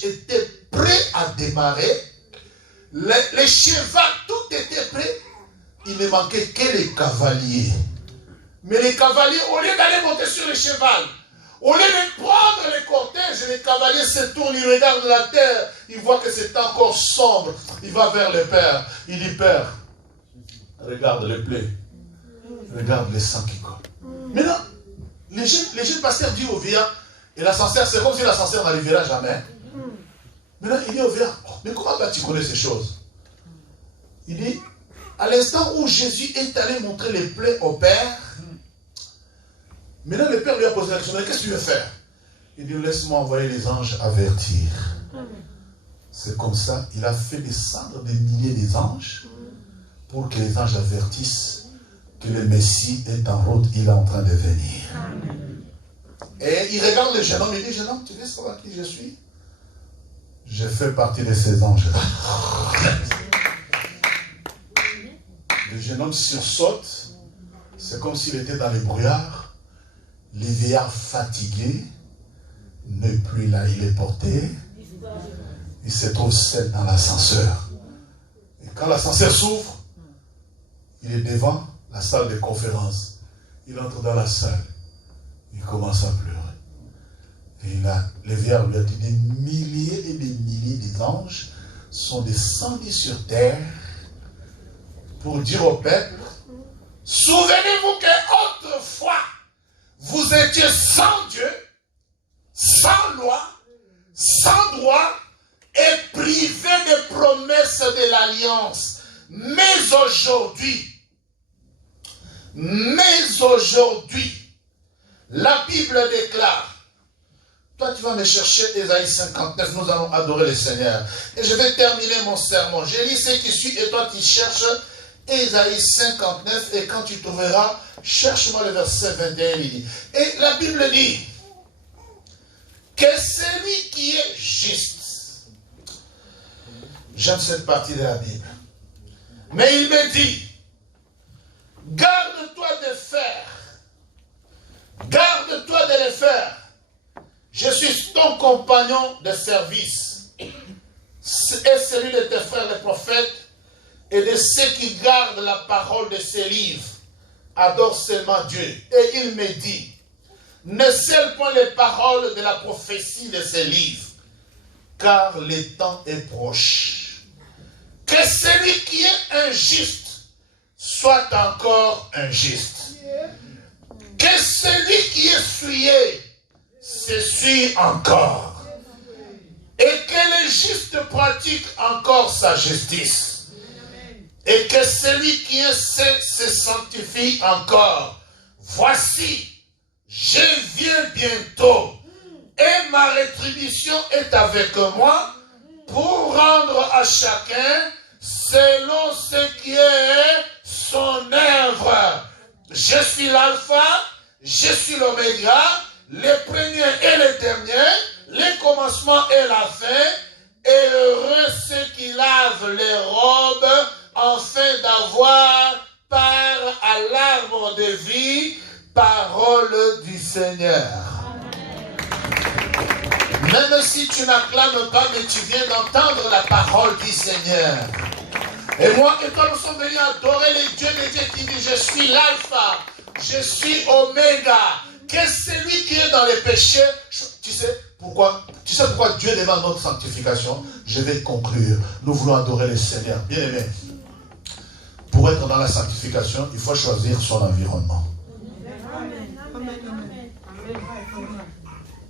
étaient prêts à démarrer. Les chevaux, tout était prêt. Il ne manquait que les cavaliers. Mais les cavaliers, au lieu d'aller monter sur le cheval, au lieu de prendre les cortèges, les cavaliers se tournent, ils regardent la terre, ils voient que c'est encore sombre. Il va vers le Père. Il dit, Père, regarde les plaies. Regarde les sangs qui coulent. Maintenant, les jeunes pasteurs disent au vieillard, et l'ascenseur, c'est comme si l'ascenseur n'arrivera jamais. Maintenant, il dit au vieillard, mais comment tu connais ces choses? Il dit, à l'instant où Jésus est allé montrer les plaies au Père, maintenant le Père lui a posé la question, qu'est-ce que tu veux faire? Il dit, laisse-moi envoyer les anges avertir. C'est comme ça, il a fait descendre des milliers d'anges pour que les anges avertissent que le Messie est en route, il est en train de venir. Et il regarde le jeune homme, il dit, jeune homme, tu veux savoir qui je suis? Je fais partie de ces anges-là. Le jeune homme sursaute, c'est comme s'il était dans les brouillards. Les vieillards fatigués, n'est plus là, il est porté. Il se trouve seul dans l'ascenseur. Et quand l'ascenseur s'ouvre, il est devant la salle de conférence. Il entre dans la salle. Il commence à pleurer. Et le vieillard lui a dit, des milliers et des milliers d'anges sont descendus sur terre pour dire au peuple, souvenez-vous qu'autrefois, vous étiez sans Dieu, sans loi, sans droit, et privé des promesses de l'alliance. Mais aujourd'hui, la Bible déclare, toi tu vas me chercher Ésaïe 59, nous allons adorer le Seigneur. Et je vais terminer mon sermon. Je lis ce qui suit et toi tu cherches Ésaïe 59 et quand tu trouveras, cherche-moi le verset 21. Il dit, et la Bible dit que celui qui est juste, j'aime cette partie de la Bible, mais il me dit, garde-toi de faire, garde-toi de les faire. Je suis ton compagnon de service et celui de tes frères les prophètes et de ceux qui gardent la parole de ces livres. Adore seulement Dieu. Et il me dit, ne scelle point les paroles de la prophétie de ces livres, car le temps est proche. Que celui qui est injuste soit encore injuste. Que celui qui est souillé s'essuie encore. Et que le juste pratique encore sa justice. Et que celui qui est saint se sanctifie encore. Voici, je viens bientôt. Et ma rétribution est avec moi pour rendre à chacun selon ce qui est son œuvre. Je suis l'alpha, je suis l'oméga, le premier et le dernier, le commencement et la fin, et heureux ceux qui lavent les robes afin d'avoir part à l'arbre de vie parole du Seigneur. Même si tu n'acclames pas, mais tu viens d'entendre la parole du Seigneur. Et moi et toi, nous sommes venus adorer les dieux des dieux qui disent, je suis l'alpha, je suis oméga. Que celui qui est dans les péchés, tu sais pourquoi Dieu demande notre sanctification? Je vais conclure. Nous voulons adorer le Seigneur. Bien aimé, pour être dans la sanctification, il faut choisir son environnement.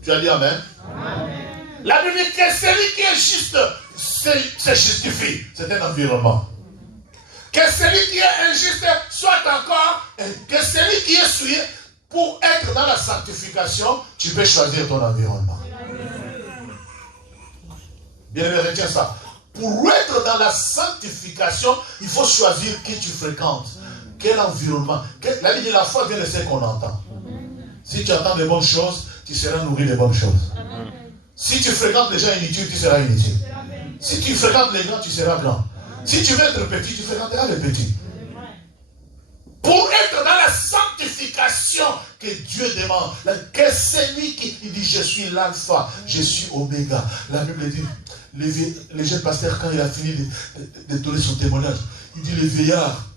Tu as dit Amen? Amen. La Bible dit que celui qui est juste se justifie. C'est un environnement. Que celui qui est injuste soit encore, que celui qui est souillé, pour être dans la sanctification, tu peux choisir ton environnement. Bien aimé, retiens ça. Pour être dans la sanctification, il faut choisir qui tu fréquentes. Quel environnement. La vie de la foi vient de ce qu'on entend. Si tu entends de bonnes choses, tu seras nourri de bonnes choses. Si tu fréquentes les gens inutiles, tu seras inutile. Si tu fréquentes les grands, tu seras grand. Si tu veux être petit, tu fréquenteras les petits. Pour être dans la sanctification que Dieu demande, que c'est lui qui dit, je suis l'alpha, je suis oméga. La Bible dit, les jeunes pasteurs, quand il a fini de donner son témoignage, il dit, les vieillards,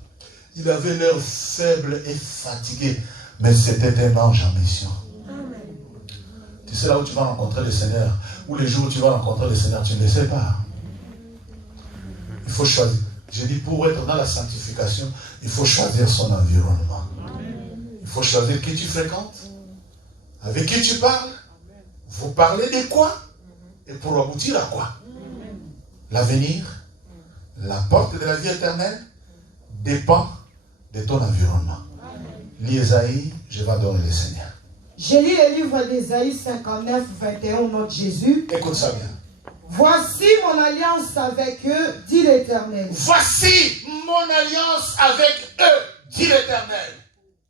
il avait l'air faible et fatigué, mais c'était un ange en mission. Tu sais là où tu vas rencontrer le Seigneur, ou les jours où tu vas rencontrer le Seigneur, tu ne le sais pas. Il faut choisir. J'ai dit, pour être dans la sanctification, il faut choisir son environnement. Il faut choisir qui tu fréquentes, avec qui tu parles, vous parlez de quoi, et pour aboutir à quoi. L'avenir, la porte de la vie éternelle, dépend de ton environnement. Lis Ésaïe, je vais adorer le Seigneur. Je lis le livre d'Ésaïe 59, 21 au nom de Jésus. Écoute ça bien. Voici mon alliance avec eux, dit l'Éternel. Voici mon alliance avec eux, dit l'Éternel.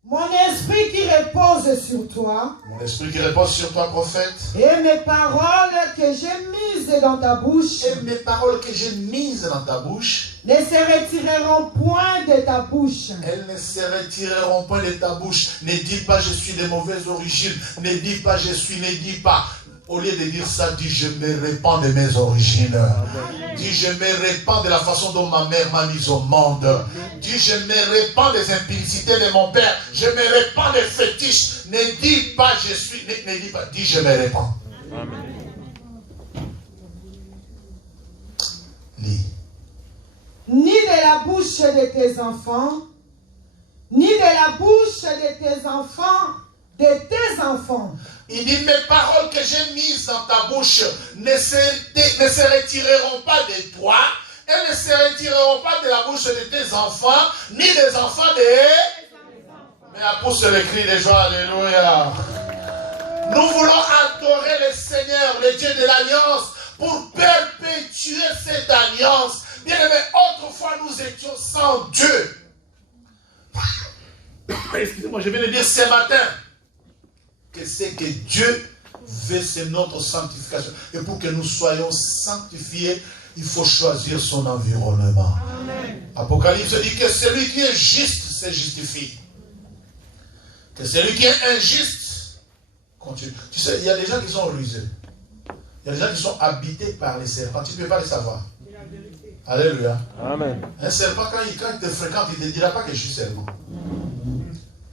Mon esprit qui repose sur toi. Mon esprit qui repose sur toi, prophète. Et mes paroles que j'ai mises dans ta bouche. Et mes paroles que j'ai mises dans ta bouche. Ne se retireront point de ta bouche. Elles ne se retireront point de ta bouche. Ne dis pas je suis de mauvaise origine. Ne dis pas je suis, ne dis pas. Au lieu de dire ça, dis je me répands de mes origines. Amen. Dis je me répands de la façon dont ma mère m'a mis au monde. Dis je me répands des impudicités de mon père. Je me répands des fétiches. Ne dis pas je suis, ne dis pas, dis je me répands. Amen. Lis. Ni de la bouche de tes enfants, ni de la bouche de tes enfants, Il dit, mes paroles que j'ai mises dans ta bouche ne se retireront pas de toi, elles ne se retireront pas de la bouche de tes enfants, ni des enfants des... Mais pousse le cri de joie, alléluia. Nous voulons adorer le Seigneur, le Dieu de l'Alliance, pour perpétuer cette alliance. Bien aimé, autrefois nous étions sans Dieu. Excusez-moi, je vais le dire ce matin. Que c'est que Dieu veut, c'est notre sanctification. Et pour que nous soyons sanctifiés, il faut choisir son environnement. Amen. Apocalypse dit que celui qui est juste se justifie. Que celui qui est injuste continue. Tu sais, il y a des gens qui sont rusés. Il y a des gens qui sont habités par les serpents. Tu ne peux pas les savoir. Alléluia. Amen. Un serpent, quand il te fréquente, il ne te dira pas que je suis serpent.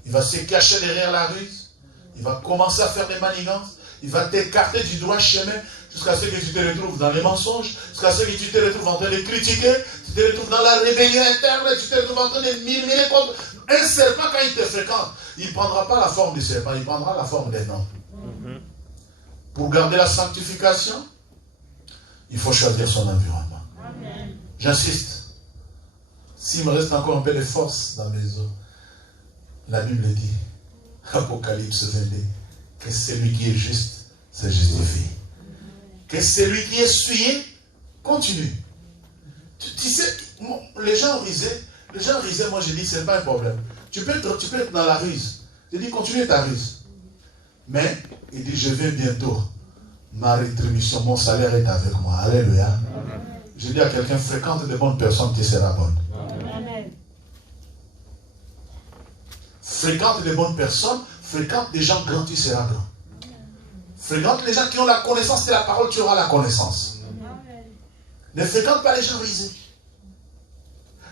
Il va se cacher derrière la ruse. Il va commencer à faire des manigances. Il va t'écarter du droit chemin jusqu'à ce que tu te retrouves dans les mensonges, jusqu'à ce que tu te retrouves en train de critiquer, tu te retrouves dans la rébellion interne, tu te retrouves en train de murmurer contre un serpent. Quand il te fréquente, il ne prendra pas la forme du serpent, il prendra la forme d'un homme. Pour garder la sanctification, il faut choisir son environnement. J'insiste. S'il me reste encore un peu de force dans mes os, la Bible dit, Apocalypse 22, que celui qui est juste se justifie. Que celui qui est souillé continue. Tu sais, les gens risaient, moi j'ai dit, ce n'est pas un problème. Tu peux être dans la ruse. J'ai dit, continue ta ruse. Mais, il dit, je viens bientôt. Ma rétribution, mon salaire est avec moi. Alléluia. J'ai dit à quelqu'un, fréquente de bonnes personnes qui sera bonne. Amen. Fréquente de bonnes personnes, Fréquente des gens grands, tu seras grand. Fréquente les gens qui ont la connaissance de la parole, tu auras la connaissance. Ne fréquente pas les gens risés.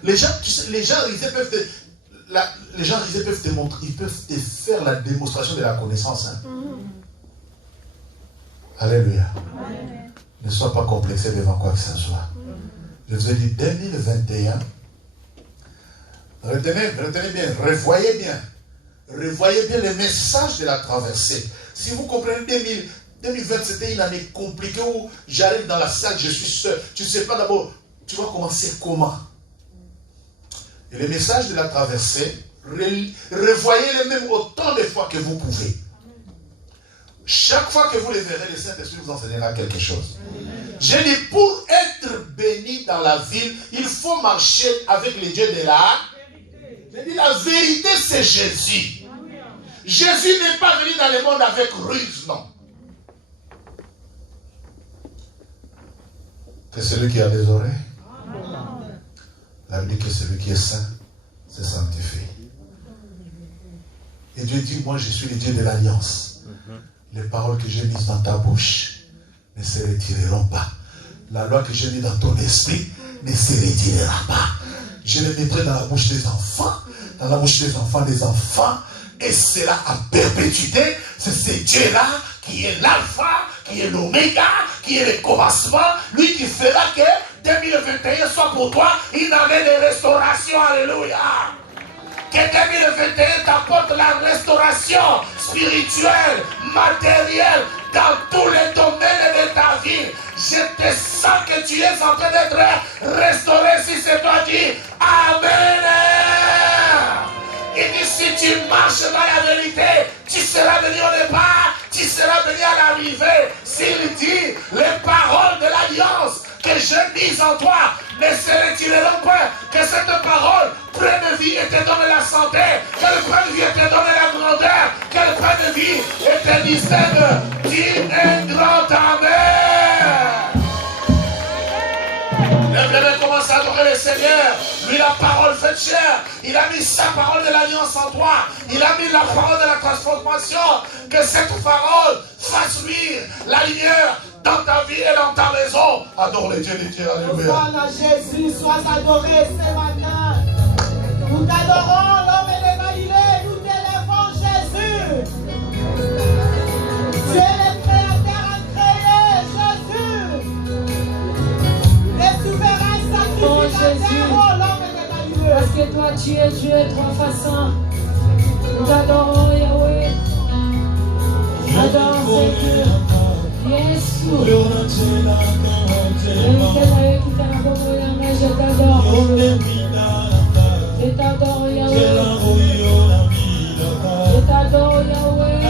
Les gens, tu sais, les gens risés peuvent te montrer, ils peuvent te faire la démonstration de la connaissance. Hein. Alléluia. Amen. Ne sois pas complexé devant quoi que ce soit. Je vous ai dit 2021. Retenez bien, revoyez bien. Revoyez bien les messages de la traversée. Si vous comprenez 2020, c'était une année compliquée où j'arrive dans la salle, je suis seul. Tu ne sais pas d'abord, tu vas commencer comment. Et les messages de la traversée, revoyez-les même autant de fois que vous pouvez. Chaque fois que vous les verrez, le Saint-Esprit vous enseignera quelque chose. J'ai dit, pour être béni dans la ville, il faut marcher avec les dieux de la vérité. J'ai dit, la vérité, c'est Jésus. Jésus n'est pas venu dans le monde avec ruse, non. Que celui qui a des oreilles, la Bible dit que celui qui est saint, se sanctifie. Et Dieu dit, moi je suis le Dieu de l'alliance. Les paroles que j'ai mises dans ta bouche ne se retireront pas. La loi que j'ai mise dans ton esprit ne se retirera pas. Je les mettrai dans la bouche des enfants, dans la bouche des enfants, et c'est là à perpétuité. C'est ce Dieu-là qui est l'alpha, qui est l'oméga, qui est le commencement, lui qui fera que 2021 soit pour toi une année de restauration. Alléluia. Que 2021 t'apporte la restauration spirituelle, matérielle, dans tous les domaines de ta vie. Je te sens que tu es en train d'être restauré. Si c'est toi, dis Amen. Il dit, si tu marches dans la vérité, tu seras béni au départ, tu seras béni à l'arrivée. S'il dit, les paroles de l'alliance que je mise en toi ne se retireront pas, que cette parole prenne vie et te donne la santé, qu'elle prenne vie et te donne la grandeur, qu'elle prenne vie et te distingue. Dis un grand Amen. Lève-les, commence à adorer le Seigneur. Lui, la parole fait chair. Il a mis sa parole de l'alliance en toi. Il a mis la parole de la transformation. Que cette parole fasse luire la lumière dans ta vie et dans ta maison. Adore les dieux des dieux. Alléluia. Jésus, sois adoré ce matin. Nous t'adorons, l'homme de Galilée. Nous t'élèvons, Jésus. Tu es le créateur incréé, Jésus. Le souverain sacrificateur, oh l'homme de Galilée. Parce que toi, tu es Dieu trois façons. Nous t'adorons, Yahweh. Adore Dieu. Yes. Je t'adore. Je t'adore, Yahweh. Je t'adore, Yahweh.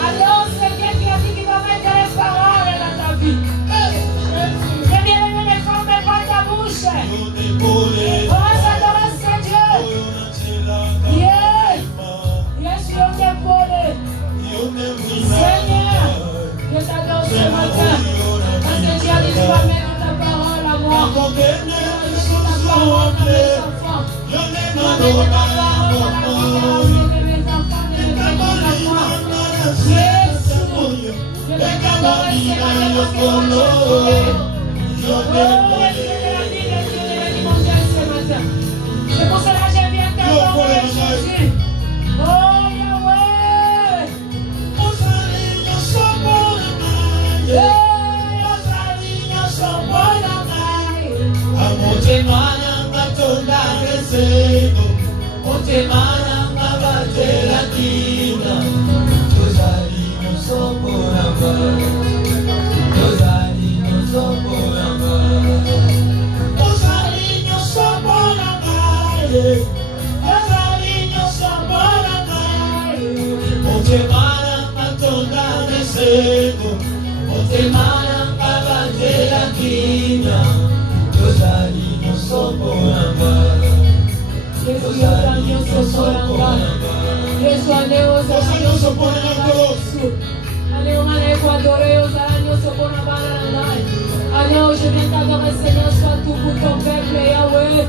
Alors, c'est quelqu'un qui va mettre les paroles dans ta vie. Je viens de ne fermer pas ta bouche. Commence à adorer ce Dieu. Yes. Yes, je t'épaule. Seigneur, je t'adore ce matin. Parce que tu as dit, tu vas mettre ta parole à moi. Tu as mis ta parole à mes enfants. Tu as mis ta parole à la vie de mes enfants, de mes enfants. Jésus, je vais t'adorer ce matin parce que moi je suis. Oh, laisse-le manger ce matin. C'est pour cela que je viens t'adorer, Jésus. Oh, Yahweh. Yes, Yesu aneo zaranyo sopona Yesu. Aneo mane Equadoreo zaranyo sopona baranai. Aneo, je viens t'adorer Seigneur, sois tout pour ton peuple Yahweh.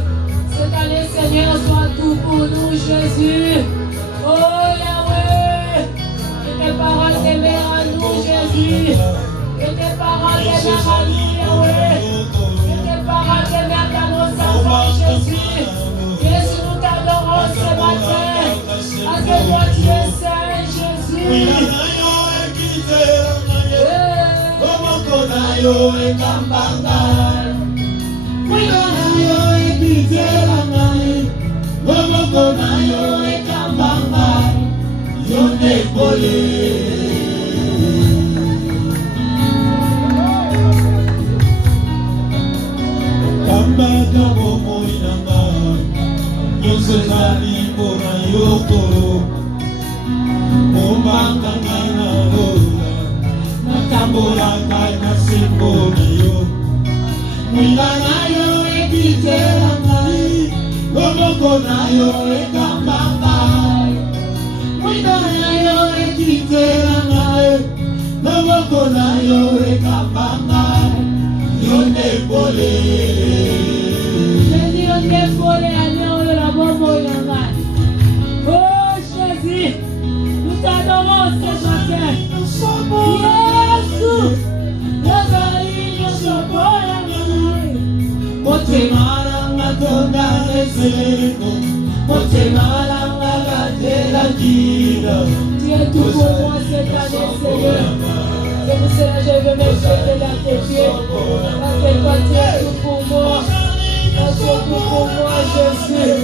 Cette année Seigneur, sois tout pour nous Jésus. Oh Yahweh, que tes paroles demeurent à nous Jésus. Que tes paroles demeurent à nous Yahweh. Que tes paroles demeurent à nos enfants Jésus. Jésus, nous t'adorons ce matin. Parce que toi tu es saint Jésus. Yo ekambanga yo ekitelanga yo ekambanga yo nekole kambanga bomoinanga yosezali bona yokoro ombanga ngana lola natambola na simbo na yo mwinga na yo ekitela ngai loboko na yo ekambanga mwinga na yo ekitela ngai loboko na yo ekambanga yo ndepole Jésus yo ndepole aneo yo la bomo yo ngai Oh Jésus nous t'adorons ce matin Yesu Nazari Yosobola Motemalanga tonda neseko Motemalanga gatela gira Tu es tout pour moi cette année Seigneur C'est pour cela je veux me jeter à tes pieds Parce que toi tu es tout pour moi Parce que tout pour moi Jésus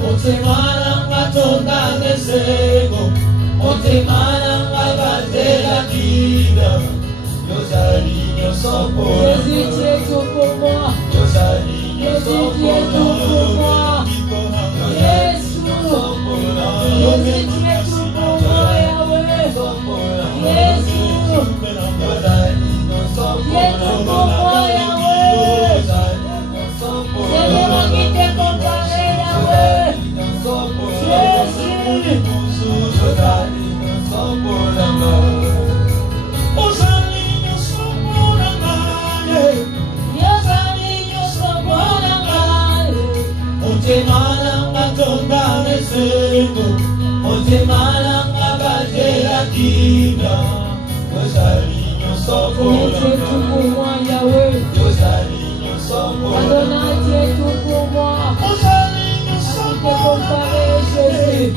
Motemalanga tonda neseko Motemalanga gatela gira Jésus, tu es tout pour moi. Jésus, tu es tout pour moi. Jésus, Jésus, tu es tout pour moi, Yahweh. Jésus, tu es tout pour moi, Yahweh. C'est moi qui t'ai comparé, Yahweh. Jésus. Motemalanga tonda neseko Motemalanga gatela kinga Yozali nyonso mpona Tu es tout pour moi Yahweh Yozali nyonso mpona Adonai tu es tout pour moi Yozali nyonso mpona Tu t'es comparé Jésus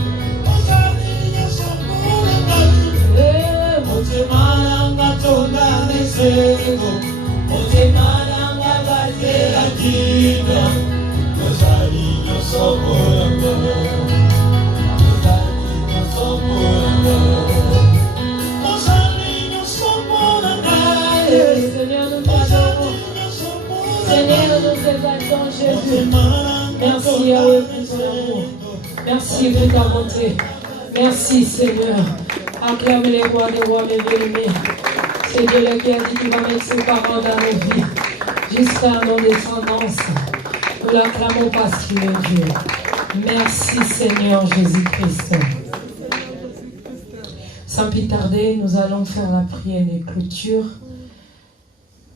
Yozali nyonso mpona Motemalanga tonda neseko Motemalanga gatela kinga Seigneur, nous t'adorons. Seigneur, nous exaltons Jésus. Merci Yahweh pour ton amour. Merci pour ta bonté. Merci Seigneur. Acclame les rois des rois, mes bien-aimés. C'est Dieu qui a dit qu'il va mettre ses paroles dans nos vies jusqu'à nos descendances. Nous l'acclamons parce qu'il est Dieu. Merci Seigneur Jésus-Christ. Sans plus tarder, nous allons faire la prière de clôture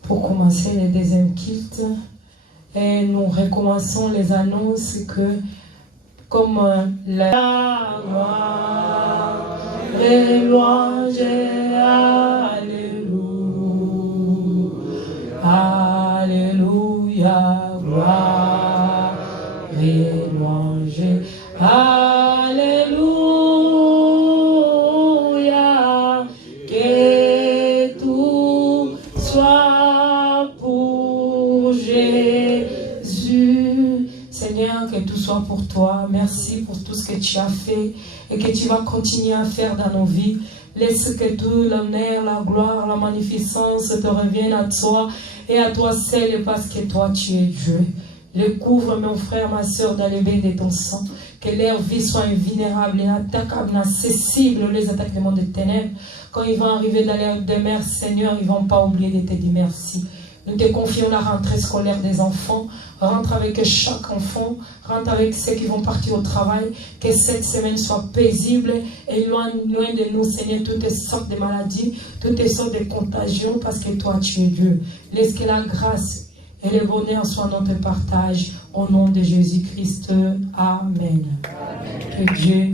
pour commencer le deuxième culte. Et nous recommençons les annonces que, comme la gloire, les louanges, alléluia, alléluia, gloire et louange, alléluia, que tout soit pour Jésus. Seigneur, que tout soit pour toi. Merci pour tout ce que tu as fait et que tu vas continuer à faire dans nos vies. Laisse que tout l'honneur, la gloire, la magnificence te reviennent à toi et à toi seul parce que toi tu es Dieu. Le couvre mon frère, ma soeur dans le bain de ton sang. Que leur vie soit invulnérable, inattaquable, inaccessible les attaques du monde des ténèbres. Quand ils vont arriver dans leur demeure, Seigneur, ils ne vont pas oublier de te dire merci. Nous te confions la rentrée scolaire des enfants. rentre avec chaque enfant, rentre avec ceux qui vont partir au travail, que cette semaine soit paisible et loin de nous, Seigneur, toutes sortes de maladies, toutes sortes de contagions, parce que toi, tu es Dieu. Laisse que la grâce et le bonheur soient notre partage, au nom de Jésus-Christ. Amen. Que Dieu